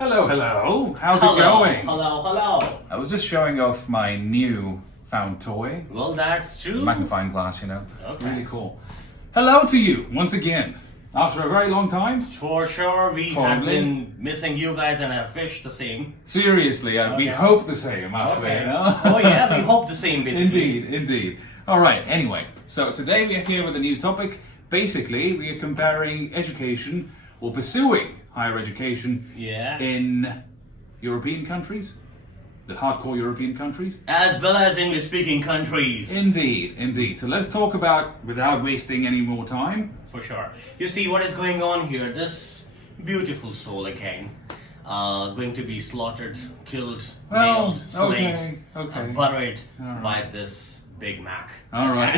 Hello, hello. How's Hello, it going? hello, hello. I was just showing off my new found toy. Well, that's true. Magnifying glass, Okay. Really cool. Hello to you once again. After a very long time. For sure, we have Probably. been missing you guys and have wished the same. Seriously, we Okay. hope the same, actually. Okay. Oh yeah, we hope the same, basically. Indeed. All right. Anyway, so today we are here with a new topic. Basically, we are comparing education or pursuing higher education Yeah. in European countries, the hardcore European countries. As well as English-speaking countries. Indeed. So let's talk about, without wasting any more time. For sure. You see what is going on here. This beautiful soul again, going to be slaughtered, killed, nailed, slaved, okay. buried All by this Big Mac. All right.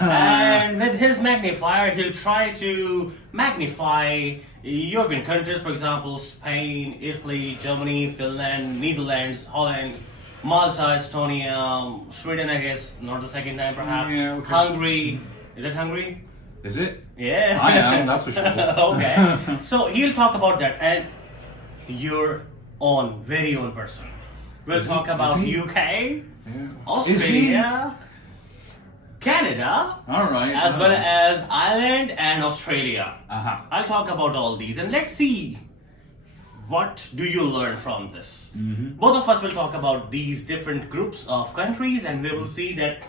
And with his magnifier, he'll try to magnify European countries, for example, Spain, Italy, Germany, Finland, Netherlands, Holland, Malta, Estonia, Sweden, I guess, not the second time perhaps, Yeah, okay. Hungary. Is it Hungary? Is it? Yeah. I am, that's for sure. Okay. So he'll talk about that and your own, very own person. We'll Is he? talk about Is he? UK, Yeah. Australia, Canada, All right. as well as Ireland and Australia. Uh-huh. I'll talk about all these and let's see what do you learn from this. Both of us will talk about these different groups of countries and we will see that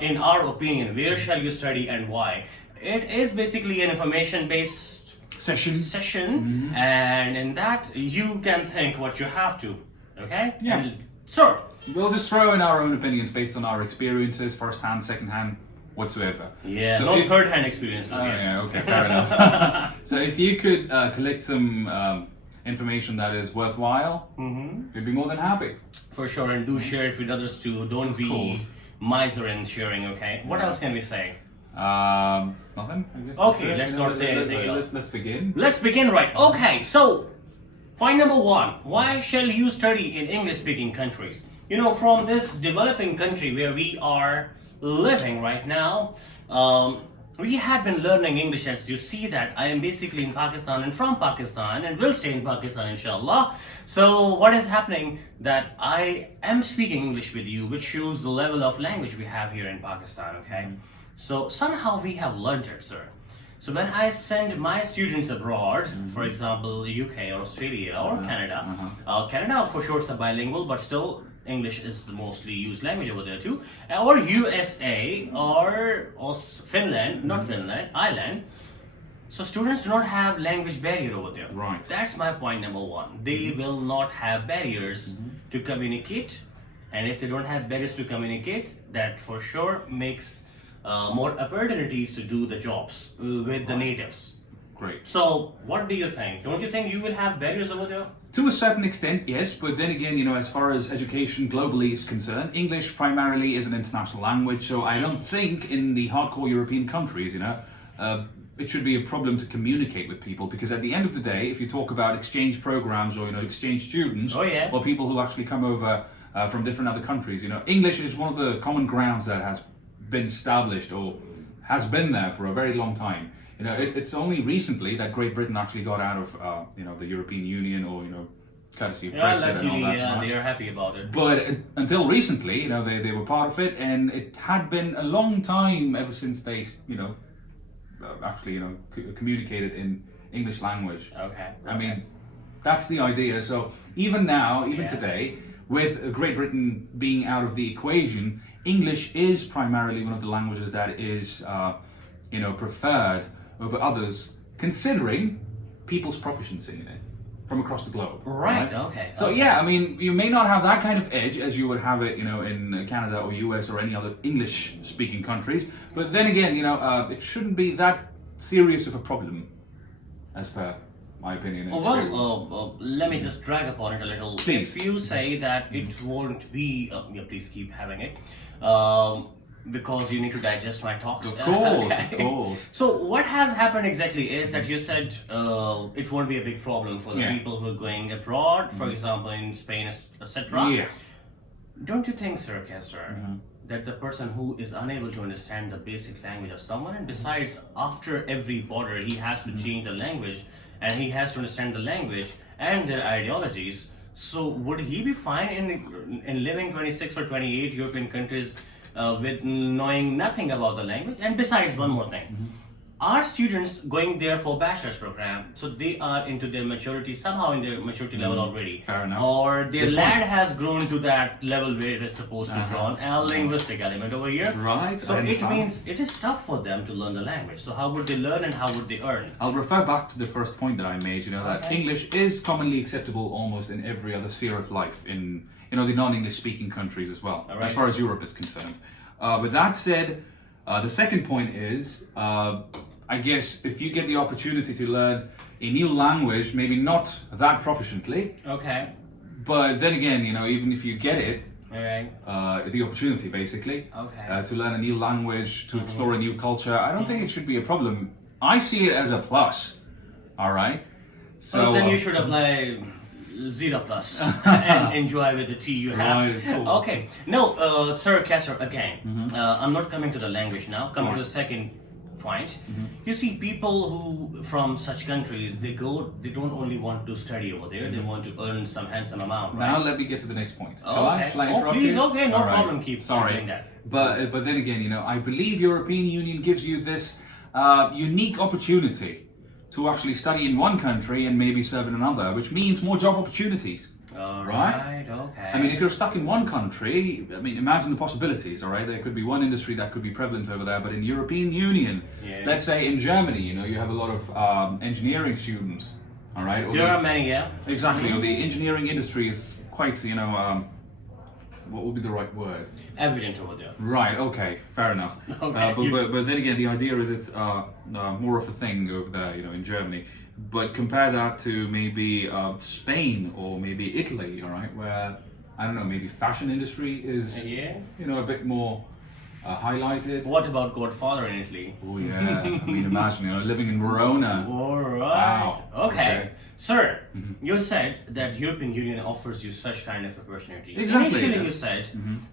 in our opinion, where shall you study and why. It is basically an information based Session. and in that you can think what you have to. Okay? Yeah. And, sir, We'll just throw in our own opinions based on our experiences, first hand, second hand, whatsoever. yeah, So no if- third hand experiences Oh, here. yeah, okay, fair enough. So if you could collect some information that is worthwhile, we'd be more than happy. For sure, and do share it with others too. Don't be course. miser in sharing, okay? What Yeah. else can we say? Nothing, I guess. Okay, that's it. let's not say anything else. Let's begin. Let's begin right. Okay, so point number one, why shall you study in English-speaking countries? You know, from this developing country where we are living right now, we had been learning English. As you see that I am basically in Pakistan and from Pakistan and will stay in Pakistan inshallah. So what is happening that I am speaking English with you, which shows the level of language we have here in Pakistan, okay? So somehow we have learned it, sir. So when I send my students abroad, for example, UK or Australia or Canada, Canada for sure is a bilingual, but still English is the mostly used language over there too, or USA or Finland, not Finland, Ireland. So students do not have language barrier over there. Right. That's my point number one. They will not have barriers to communicate, and if they don't have barriers to communicate, that for sure makes more opportunities to do the jobs with the natives. Great. So, what do you think? Don't you think you will have barriers over there? To a certain extent, yes, but then again, as far as education globally is concerned, English primarily is an international language, so I don't think in the hardcore European countries, it should be a problem to communicate with people, because at the end of the day, if you talk about exchange programs or, exchange students, Oh, yeah. or people who actually come over from different other countries, English is one of the common grounds that has been established or has been there for a very long time. It's only recently that Great Britain actually got out of, the European Union or, courtesy of Yeah, Brexit and all luckily, that. yeah, right? they are happy about it. But until recently, they were part of it, and it had been a long time ever since they, actually, communicated in English language. Okay. I mean, that's the idea. So even now, even Yeah. today, with Great Britain being out of the equation, English is primarily one of the languages that is, preferred over others, considering people's proficiency in it from across the globe. Right, okay. So yeah, I mean, you may not have that kind of edge as you would have it, in Canada or US or any other English-speaking countries. But then again, it shouldn't be that serious of a problem, as per my opinion. And experience. Well, let me just drag upon it a little. Please. If you say that it won't be, please keep having it, because you need to digest my talks. Of course, Okay. of course. So what has happened exactly is that you said it won't be a big problem for the Yeah. people who are going abroad, for example, in Spain, etc. Yeah. Don't you think, sir, that the person who is unable to understand the basic language of someone, and besides, after every border, he has to change the language, and he has to understand the language and their ideologies. So would he be fine in living 26 or 28 European countries with knowing nothing about the language? And besides, one more thing. Are students going there for bachelor's program, so they are into their maturity, somehow in their maturity level already? Fair enough. Or their Good lad point. has grown to that level where it is supposed to draw a linguistic element over here. Right, So I it understand. means it is tough for them to learn the language. So how would they learn and how would they earn? I'll refer back to the first point that I made, that Okay. English is commonly acceptable almost in every other sphere of life in, the non-English speaking countries as well, All right. as far as Europe is concerned. With that said, the second point is, I guess if you get the opportunity to learn a new language, maybe not that proficiently, Okay. but then again, even if you get it, All right. the opportunity basically, Okay. to learn a new language, to explore a new culture, I don't think it should be a problem. I see it as a plus, all right? So then you should apply Zeta Plus and enjoy with the tea you have. Right, cool. Okay. No, Sir Kasser, again, I'm not coming to the language now. Coming to the second point. You see, people who from such countries, they don't only want to study over there, they want to earn some handsome amount, right? Now let me get to the next point. Oh, Shall I? okay. Shall I Oh, interrupt please, you? okay, no All right. problem, keep Sorry. doing that. But then again, I believe European Union gives you this unique opportunity to actually study in one country and maybe serve in another, which means more job opportunities. All Right? right, okay. I mean, if you're stuck in one country, imagine the possibilities, all right? There could be one industry that could be prevalent over there, but in European Union, Yeah. let's say in Germany, you have a lot of engineering students, all right? Or There the- are many, yeah. Exactly, or the engineering industry is quite, what would be the right word? Evident over there. Right, okay, fair enough. Okay. But then again, the idea is it's more of a thing over there, in Germany. But compare that to maybe Spain or maybe Italy, all right, where, I don't know, maybe fashion industry is, Yeah. a bit more highlighted. What about Godfather in Italy? Oh yeah, I mean, imagine, living in Verona. All right. Wow. Okay. Sir, Mm-hmm. you said that European Union offers you such kind of opportunity. Exactly. Initially, Yeah. you said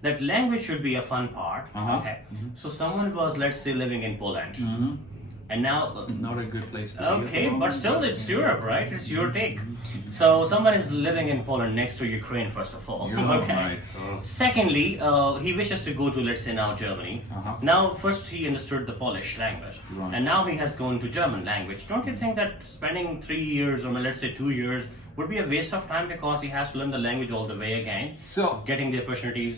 that language should be a fun part. Uh-huh. Okay. So someone was, let's say, living in Poland, and now. Not a good place to be. at the Okay, but moment, still, it's Europe, right? It's your take. So someone is living in Poland next to Ukraine, first of all. You're Okay. right. Secondly, he wishes to go to, let's say, now Germany. Uh-huh. Now, first he understood the Polish language, Right. and now he has gone to German language. Don't you think that spending 3 years, or let's say 2 years, would be a waste of time because he has to learn the language all the way again? So, Getting the opportunities,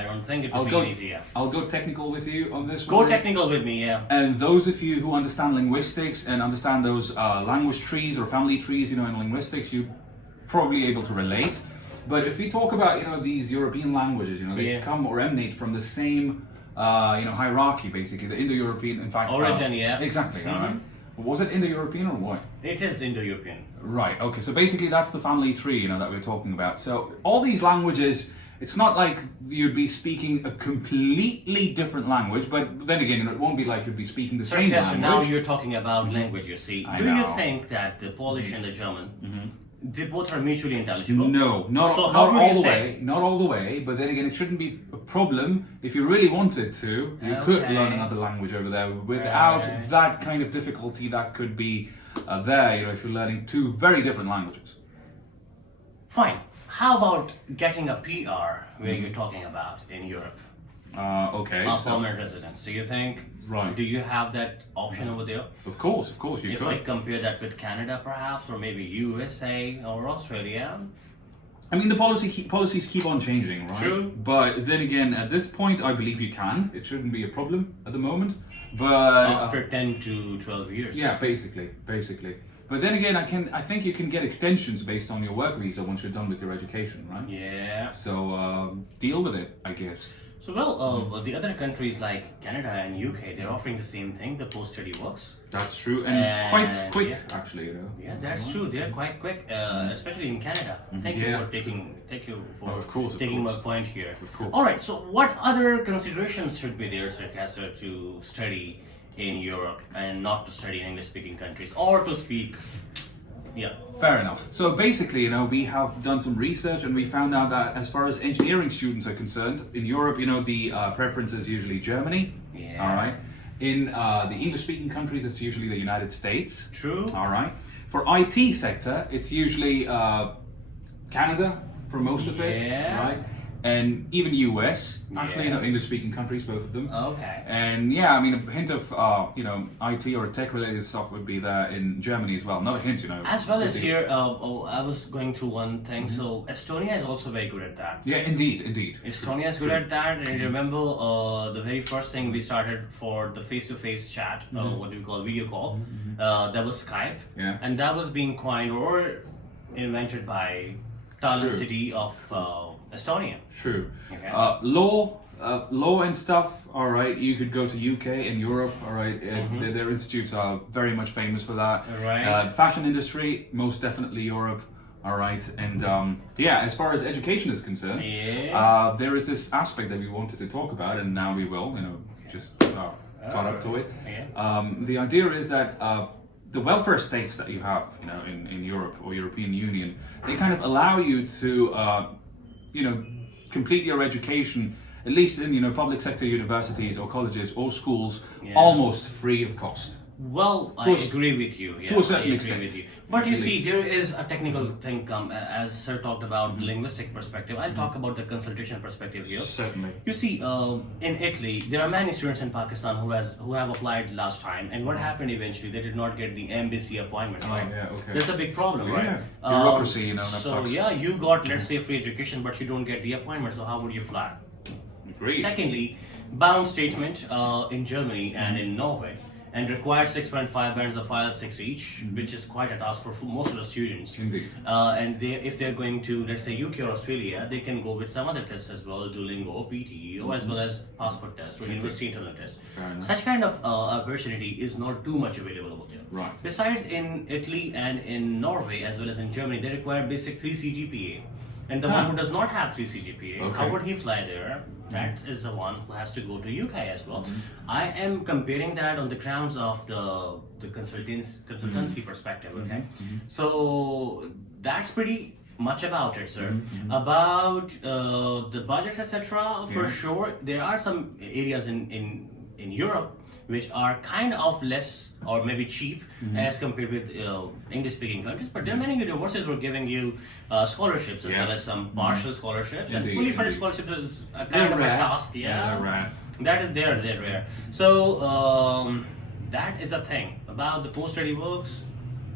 I don't think it I'll would go, be easy. Yeah. I'll go technical with you on this Go one. technical with me, yeah. And those of you who understand linguistics and understand those language trees or family trees, in linguistics, you're probably able to relate. But if we talk about, these European languages, they Yeah. come or emanate from the same, hierarchy, basically, the Indo-European, in fact. Origin, yeah. Exactly, all right. Was it Indo-European or what? It is Indo-European. Right, okay, so basically that's the family tree, that we're talking about. So all these languages, it's not like you'd be speaking a completely different language, but then again, it won't be like you'd be speaking the same Yes, so now language. you're talking about language, you see. I Do you know. think that the Polish and the German, they both are mutually intelligible? No, not, So not how would all you the say? way. Not all the way, but then again, it shouldn't be a problem if you really wanted to. You could Okay. learn another language over there without Right. that kind of difficulty that could be there. If you're learning two very different languages. Fine. How about getting a PR, where you're talking about in Europe? Okay, A so permanent residence. Do you think? Right. Do you have that option over there? of course, you If could. I compare that with Canada, perhaps, or maybe USA or Australia. I mean, the policies keep on changing, right? True. But then again, at this point, I believe you can. It shouldn't be a problem at the moment. But After 10 to 12 years. yeah, basically. But then again, I think you can get extensions based on your work visa once you're done with your education, right? Yeah. So deal with it, I guess. So, the other countries like Canada and UK, they're offering the same thing, the post-study works. That's true, and And, quite quick, yeah. actually. Yeah, that's true. They're quite quick, especially in Canada. Thank you Yeah. for Of course, of taking course. my point here. Of course. All right. So, what other considerations should be there, Sir Kasser, to study in Europe and not to study in English-speaking countries, or to speak? Yeah. Fair enough. So basically, we have done some research and we found out that as far as engineering students are concerned, in Europe, the preference is usually Germany. Yeah. All right. In the English-speaking countries, it's usually the United States. True. All right. For IT sector, it's usually Canada for most of it, Yeah. right? And even US, actually, Yeah. English-speaking countries, both of them. Okay. And yeah, I mean, a hint of IT or tech-related stuff would be there in Germany as well. Not a hint, As well as It's- here, I was going through one thing. So Estonia is also very good at that. Yeah, indeed. Estonia is good at that, and I remember the very first thing we started for the face-to-face chat, what do we call video call? That was Skype, Yeah. and that was being coined or invented by Tallinn True. city of Estonia. True. Okay. Law and stuff. All right, you could go to UK and Europe. All right, their institutes are very much famous for that. Right. Fashion industry, most definitely Europe. All right, and as far as education is concerned, there is this aspect that we wanted to talk about, and now we will. Just caught up to it. Yeah. The idea is that the welfare states that you have, in Europe or European Union, they kind of allow you to, complete your education, at least in, public sector universities or colleges or schools, almost free of cost. Well, I agree with you. Yeah, to a certain I agree extent, with you. But you at see, least. there is a technical thing. As Sir talked about linguistic perspective, I'll talk about the consultation perspective here. Certainly. You see, in Italy, there are many students in Pakistan who have applied last time, and what happened eventually? They did not get the embassy appointment. Right? Yeah, okay. That's a big problem, right? Yeah. Bureaucracy, that so sucks. yeah, you got let's say free education, but you don't get the appointment. So how would you fly? Agreed. Secondly, bound statement in Germany and in Norway, and required 6.5 bands of IELTS 6 each, which is quite a task for most of the students. Indeed. And if they're going to, let's say, UK or Australia, they can go with some other tests as well, Duolingo, PTE, or as well as passport test or university internal test. Such kind of opportunity is not too much available over there. Right. Besides, in Italy and in Norway, as well as in Germany, they require basic 3 CGPA. And the one who does not have 3 CGPA, how would he fly there? That is the one who has to go to UK as well. I am comparing that on the grounds of the consultancy perspective. Okay, so that's pretty much about it, sir. About the budgets, etc. For sure, there are some areas in Europe which are kind of less or maybe cheap as compared with English-speaking countries. But there are many universities who are giving you scholarships as well as some partial scholarships. And fully funded scholarships is a kind of a task. They're rare. That is they're rare. So that is a thing about the post-study works.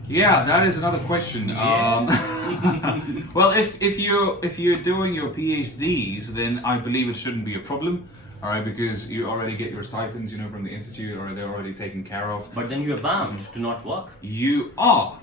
Yeah, that is another question. Well, if you're doing your PhDs, then I believe it shouldn't be a problem. All right, because you already get your stipends, from the institute, or they're already taken care of. But then you're bound to not work. You are.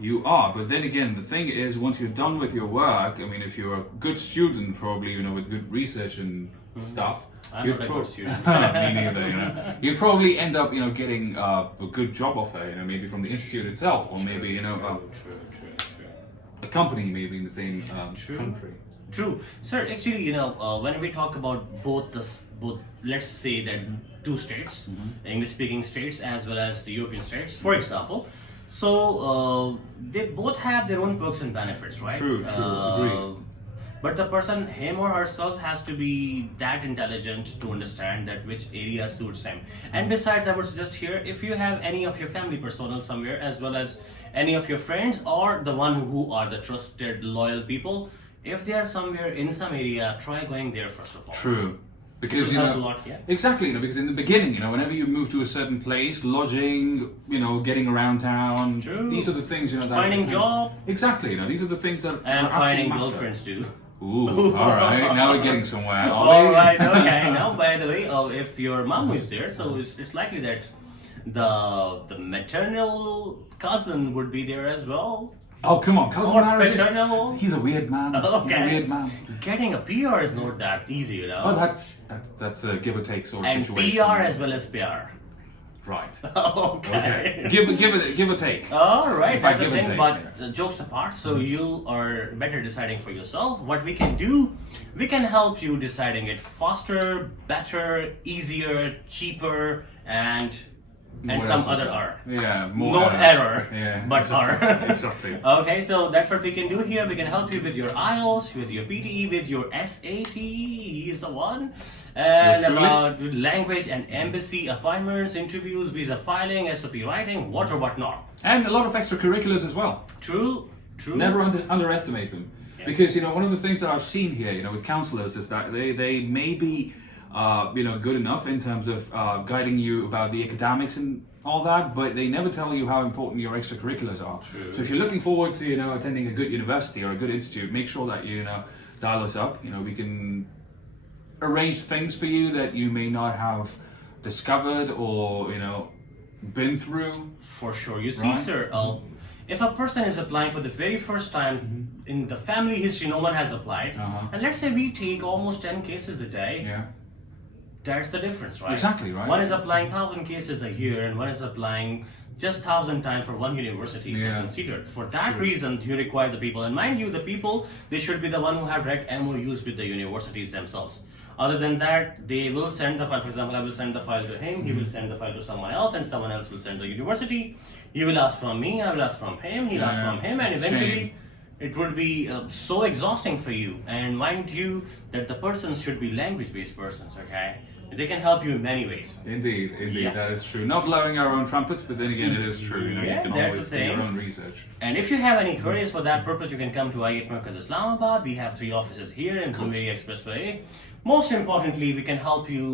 But then again, the thing is, once you're done with your work, I mean, if you're a good student, probably, with good research and stuff, I'm not a good student. Me neither. You probably end up, getting a good job offer, maybe from the institute itself, or maybe, a company, maybe in the same country. True, sir. Actually, when we talk about both, let's say that two states, English-speaking states as well as the European states, for example. So they both have their own perks and benefits, right? True. Agreed. But the person, him or herself, has to be that intelligent to understand that which area suits him. And besides, I would suggest here, if you have any of your family personnel somewhere, as well as any of your friends, or the one who are the trusted, loyal people, if they are somewhere in some area, try going there first of all. True. Because help a lot, yeah? Exactly, because in the beginning, whenever you move to a certain place, lodging, getting around town, True. these are the things, that Finding job. Exactly, these are the things that And are finding actually matter. girlfriends too. Ooh, all right, now we're getting somewhere. All right, okay. Now, by the way, if your mom is there, so it's likely that the maternal cousin would be there as well. Oh, come on, cousin Or marriage is- paternal. He's a weird man. He's a Okay. weird man. Getting a PR is not that easy, Oh, that's a give or take sort of And situation. PR as well as PR. Right. Okay. Give or take. All right, In fact, that's the give and thing. take, But jokes apart, so you are better deciding for yourself. What we can do, we can help you deciding it faster, better, easier, cheaper, and and What some else is other there? R. Yeah, more No errors. error, Yeah, but exactly. R. Exactly. Okay, so that's what we can do here. We can help you with your IELTS, with your PTE, with your SAT, he's the one, and Yours truly. about with language and embassy appointments, interviews, visa filing, SOP writing, what or what not. And a lot of extracurriculars as well. True, true. Never underestimate them. Yeah. Because, you know, one of the things that I've seen here, you know, with counselors is that they may be, you know, good enough in terms of guiding you about the academics and all that, but they never tell you how important your extracurriculars are. True. So if you're looking forward to, you know, attending a good university or a good institute, make sure that you know, dial us up. You know, we can arrange things for you that you may not have discovered or, you know, been through. For sure. You see, Right. sir, if a person is applying for the very first time in the family history, no one has applied, Uh-huh. and let's say we take almost 10 cases a day. Yeah. That's the difference, right? Exactly, right. One is applying 1,000 cases a year, and one is applying just 1,000 times for one university. So Yeah. consider for that reason you require the people, and mind you, the people they should be the one who have read MOUs with the universities themselves. Other than that, they will send the file. For example, I will send the file to him. He will send the file to someone else, and someone else will send to the university. You will ask from me. I will ask from him. He'll ask Yeah. from him, and Shame. eventually. It would be so exhausting for you, and mind you that the persons should be language-based persons, okay? They can help you in many ways. Indeed, indeed, Yeah. that is true. Not blowing our own trumpets, but then again, it is true. You know, Yeah, you can that's always the do your thing. own research. And if you have any queries for that purpose, you can come to I8 Markaz Islamabad. We have 3 offices here in Blue Area Expressway. Most importantly, we can help you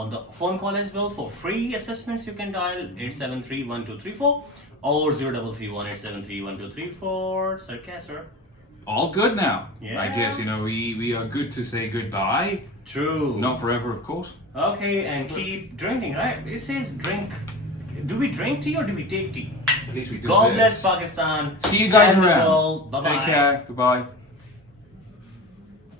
on the phone call as well. For free assessments, you can dial 873-1234 or 0331-873-1234. Sir, sir. All good now. Yeah. I guess, you know, we are good to say goodbye. True. Not forever, of course. Okay, and keep drinking, right? It says drink. Do we drink tea or do we take tea? At least we do God this. bless Pakistan. See you guys and the around. world. Bye-bye. Take care. Goodbye.